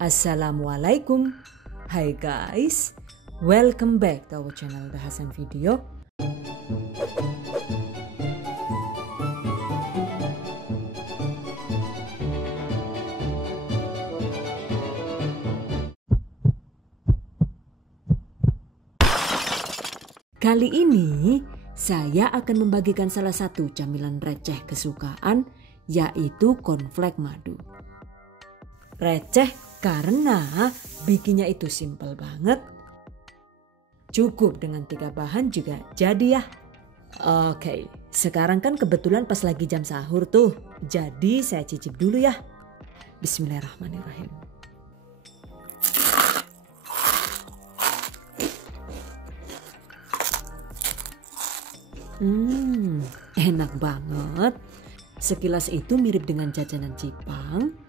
Assalamualaikum. Hai guys, welcome back to our channel Bahasan Video. Kali ini saya akan membagikan salah satu camilan receh kesukaan, yaitu cornflake madu. Receh karena bikinnya itu simple banget. Cukup dengan 3 bahan juga jadi ya. Oke, sekarang kan kebetulan pas lagi jam sahur tuh. Jadi saya cicip dulu ya. Bismillahirrahmanirrahim. Enak banget. Sekilas itu mirip dengan jajanan Jepang.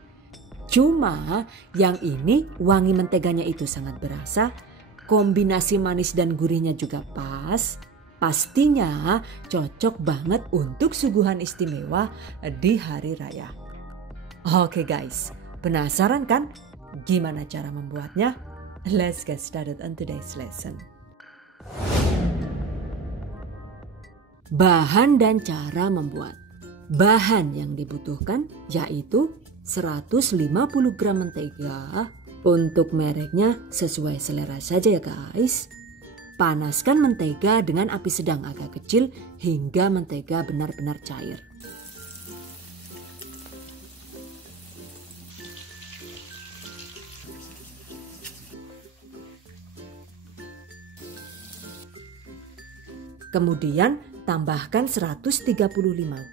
Cuma yang ini wangi menteganya itu sangat berasa. Kombinasi manis dan gurihnya juga pas. Pastinya cocok banget untuk suguhan istimewa di hari raya. Oke guys, penasaran kan gimana cara membuatnya? Let's get started on today's lesson. Bahan dan cara membuat. Bahan yang dibutuhkan yaitu 150 gram mentega. Untuk mereknya sesuai selera saja ya guys. Panaskan mentega dengan api sedang agak kecil hingga mentega benar-benar cair. Kemudian tambahkan 135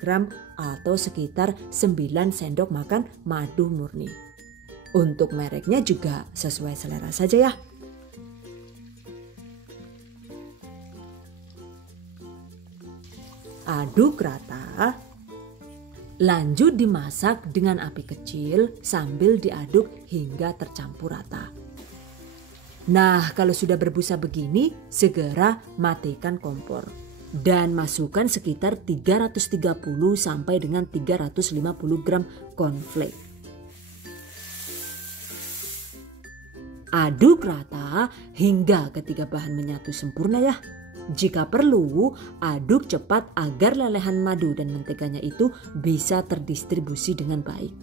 gram atau sekitar 9 sendok makan madu murni. Untuk mereknya juga sesuai selera saja ya. Aduk rata. Lanjut dimasak dengan api kecil sambil diaduk hingga tercampur rata. Nah, kalau sudah berbusa begini, segera matikan kompor. Dan masukkan sekitar 330 sampai dengan 350 gram cornflake. Aduk rata hingga ketiga bahan menyatu sempurna ya. Jika perlu, aduk cepat agar lelehan madu dan menteganya itu bisa terdistribusi dengan baik.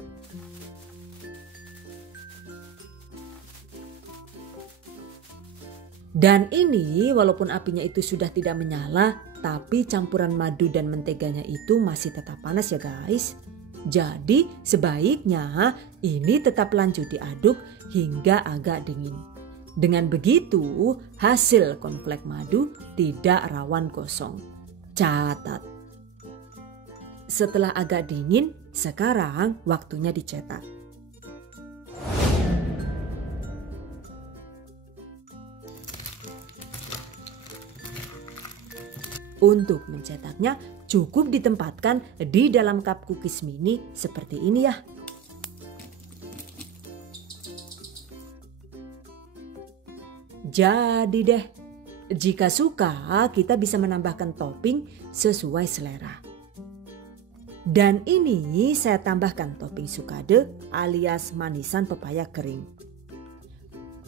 Dan ini walaupun apinya itu sudah tidak menyala, tapi campuran madu dan menteganya itu masih tetap panas ya guys. Jadi sebaiknya ini tetap lanjut diaduk hingga agak dingin. Dengan begitu hasil cornflake madu tidak rawan gosong. Catat. Setelah agak dingin, sekarang waktunya dicetak. Untuk mencetaknya cukup ditempatkan di dalam cup cookies mini seperti ini ya. Jadi deh, jika suka kita bisa menambahkan topping sesuai selera. Dan ini saya tambahkan topping sukade alias manisan pepaya kering.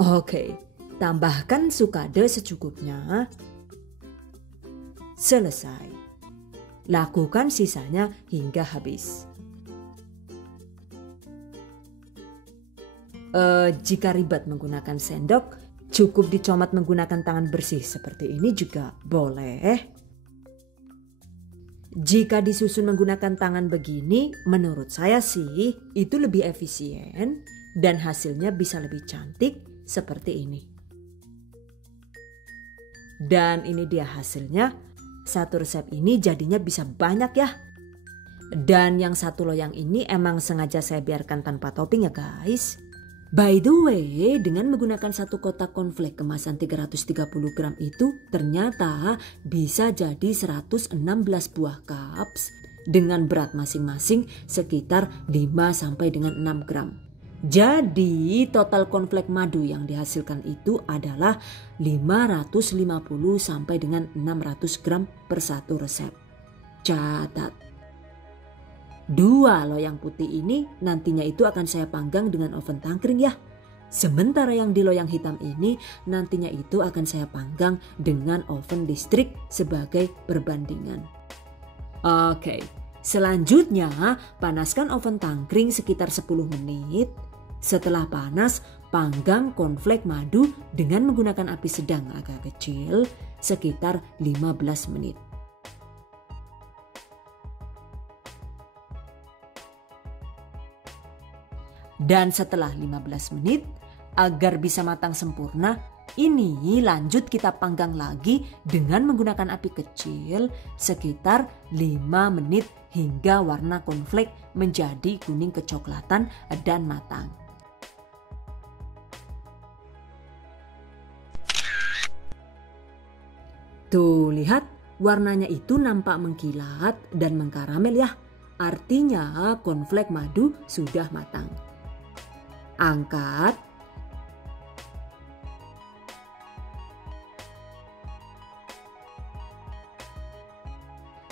Oke, tambahkan sukade secukupnya. Selesai. Lakukan sisanya hingga habis. Jika ribet menggunakan sendok, cukup dicomat menggunakan tangan bersih seperti ini juga boleh. Jika disusun menggunakan tangan begini, menurut saya sih itu lebih efisien dan hasilnya bisa lebih cantik seperti ini. Dan ini dia hasilnya. Satu resep ini jadinya bisa banyak ya. Dan yang satu loyang ini emang sengaja saya biarkan tanpa topping ya guys. By the way, dengan menggunakan satu kotak cornflake kemasan 330 gram itu ternyata bisa jadi 116 buah cups dengan berat masing-masing sekitar 5 sampai dengan 6 gram. Jadi total cornflake madu yang dihasilkan itu adalah 550 sampai dengan 600 gram per satu resep. Catat. 2 loyang putih ini nantinya itu akan saya panggang dengan oven tangkring ya. Sementara yang di loyang hitam ini nantinya itu akan saya panggang dengan oven listrik sebagai perbandingan. Oke, selanjutnya panaskan oven tangkring sekitar 10 menit. Setelah panas, panggang cornflake madu dengan menggunakan api sedang agak kecil sekitar 15 menit. Dan setelah 15 menit, agar bisa matang sempurna, ini lanjut kita panggang lagi dengan menggunakan api kecil sekitar 5 menit hingga warna cornflake menjadi kuning kecoklatan dan matang. Tuh, lihat warnanya itu nampak mengkilat dan mengkaramel ya. Artinya cornflake madu sudah matang. Angkat.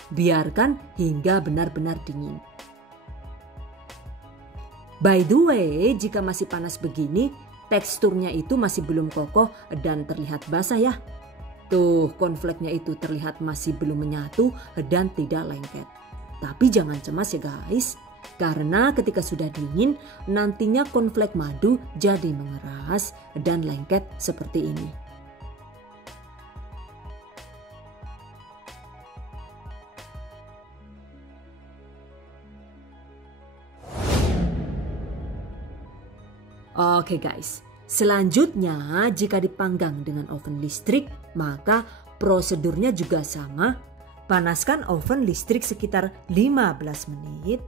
Biarkan hingga benar-benar dingin. By the way, jika masih panas begini, teksturnya itu masih belum kokoh dan terlihat basah ya. Tuh, cornflake-nya itu terlihat masih belum menyatu dan tidak lengket. Tapi jangan cemas ya guys. Karena ketika sudah dingin, nantinya cornflake madu jadi mengeras dan lengket seperti ini. Oke guys, selanjutnya jika dipanggang dengan oven listrik, maka prosedurnya juga sama. Panaskan oven listrik sekitar 15 menit.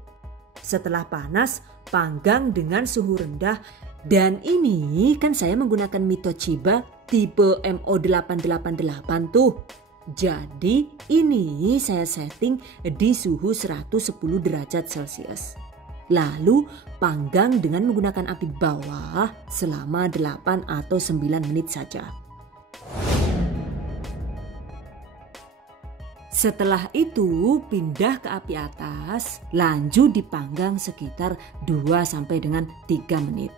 Setelah panas, panggang dengan suhu rendah. Dan ini kan saya menggunakan Mito Chiba tipe MO888 tuh. Jadi ini saya setting di suhu 110 derajat Celcius. Lalu panggang dengan menggunakan api bawah selama 8 atau 9 menit saja. Setelah itu pindah ke api atas, lanjut dipanggang sekitar 2 sampai dengan 3 menit.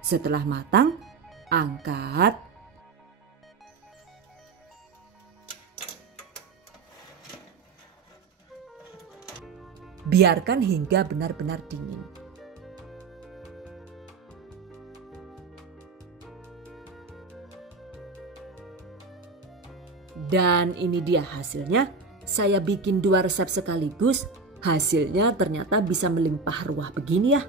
Setelah matang, angkat. Biarkan hingga benar-benar dingin. Dan ini dia hasilnya. Saya bikin 2 resep sekaligus. Hasilnya ternyata bisa melimpah ruah begini ya.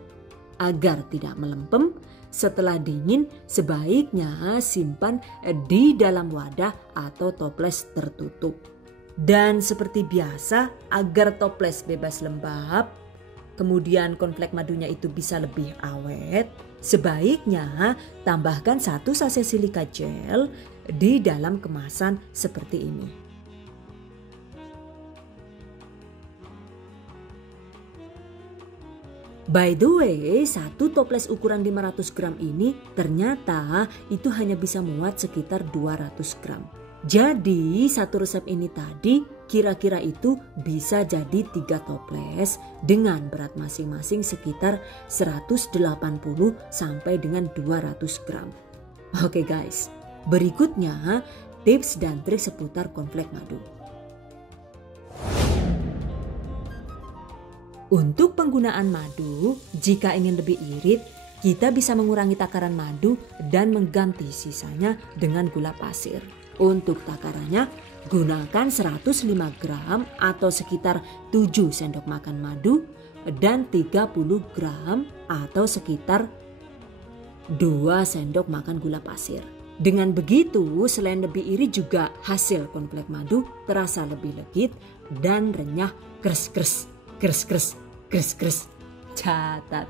Agar tidak melempem, setelah dingin sebaiknya simpan di dalam wadah atau toples tertutup. Dan seperti biasa, agar toples bebas lembab, kemudian cornflake madunya itu bisa lebih awet, sebaiknya tambahkan 1 sachet silika gel di dalam kemasan seperti ini. By the way, 1 toples ukuran 500 gram ini ternyata itu hanya bisa muat sekitar 200 gram. Jadi 1 resep ini tadi kira-kira itu bisa jadi 3 toples dengan berat masing-masing sekitar 180 sampai dengan 200 gram. Oke guys, berikutnya tips dan trik seputar cornflake madu. Untuk penggunaan madu, jika ingin lebih irit, kita bisa mengurangi takaran madu dan mengganti sisanya dengan gula pasir. Untuk takarannya, gunakan 105 gram atau sekitar 7 sendok makan madu dan 30 gram atau sekitar 2 sendok makan gula pasir. Dengan begitu, selain lebih irit juga hasil cornflake madu terasa lebih legit dan renyah kres-kres. Kres-kres. Catat.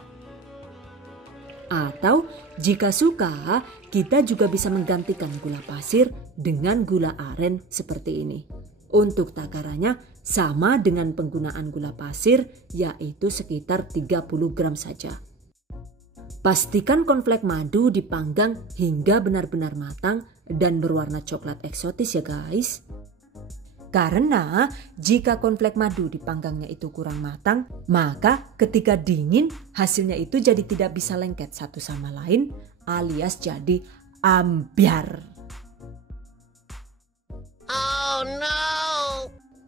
Atau jika suka, kita juga bisa menggantikan gula pasir dengan gula aren seperti ini. Untuk takarannya sama dengan penggunaan gula pasir, yaitu sekitar 30 gram saja. Pastikan cornflake madu dipanggang hingga benar-benar matang dan berwarna coklat eksotis ya guys. Karena jika cornflake madu dipanggangnya itu kurang matang, maka ketika dingin hasilnya itu jadi tidak bisa lengket satu sama lain alias jadi ambyar. Oh no!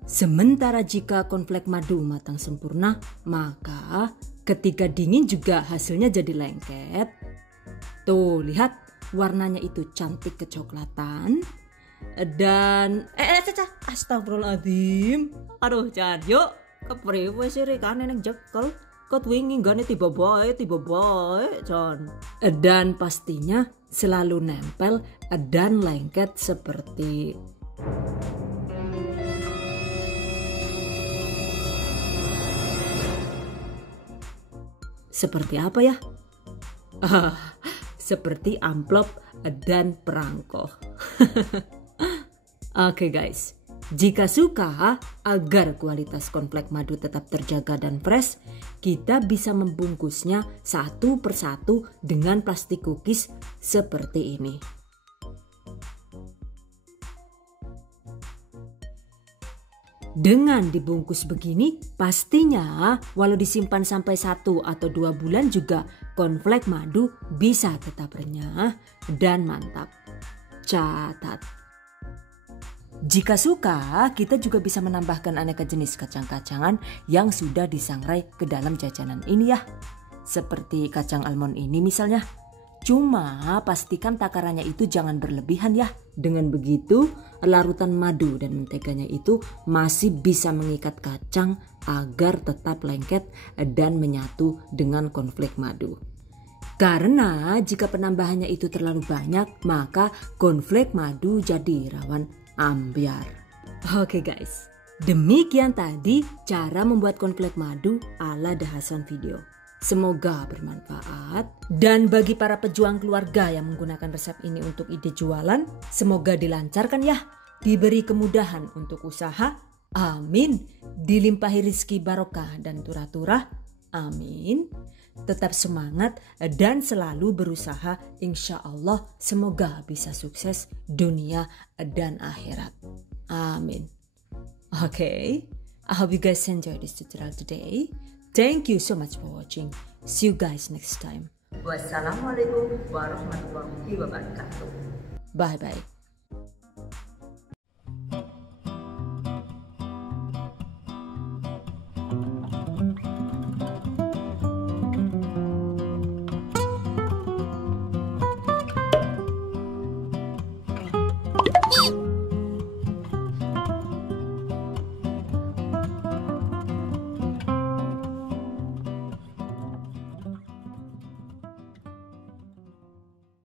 Sementara jika cornflake madu matang sempurna, maka ketika dingin juga hasilnya jadi lengket. Tuh, lihat warnanya itu cantik kecoklatan. Dan astagfirullahaladzim. Aduh Chan, yuk kepriwe sih rekane ning jekel. Kot wingi gane tiba bae Chan. Dan pastinya selalu nempel dan lengket seperti apa ya? Seperti amplop dan perangko. Oke guys, jika suka agar kualitas cornflake madu tetap terjaga dan fresh, kita bisa membungkusnya satu persatu dengan plastik cookies seperti ini. Dengan dibungkus begini, pastinya walau disimpan sampai 1 atau 2 bulan juga cornflake madu bisa tetap renyah dan mantap. Catat. Jika suka, kita juga bisa menambahkan aneka jenis kacang-kacangan yang sudah disangrai ke dalam jajanan ini ya. Seperti kacang almond ini misalnya. Cuma pastikan takarannya itu jangan berlebihan ya. Dengan begitu, larutan madu dan menteganya itu masih bisa mengikat kacang agar tetap lengket dan menyatu dengan cornflake madu. Karena jika penambahannya itu terlalu banyak, maka cornflake madu jadi rawan ambyar. Oke guys, demikian tadi cara membuat cornflake madu ala The Hasan video. Semoga bermanfaat. Dan bagi para pejuang keluarga yang menggunakan resep ini untuk ide jualan, semoga dilancarkan ya. Diberi kemudahan untuk usaha, amin. Dilimpahi rizki barokah dan turah-turah, amin. Tetap semangat dan selalu berusaha, insya Allah semoga bisa sukses dunia dan akhirat, amin. Okay, I hope you guys enjoy this tutorial today. Thank you so much for watching. See you guys next time. Wassalamualaikum warahmatullahi wabarakatuh. Bye bye.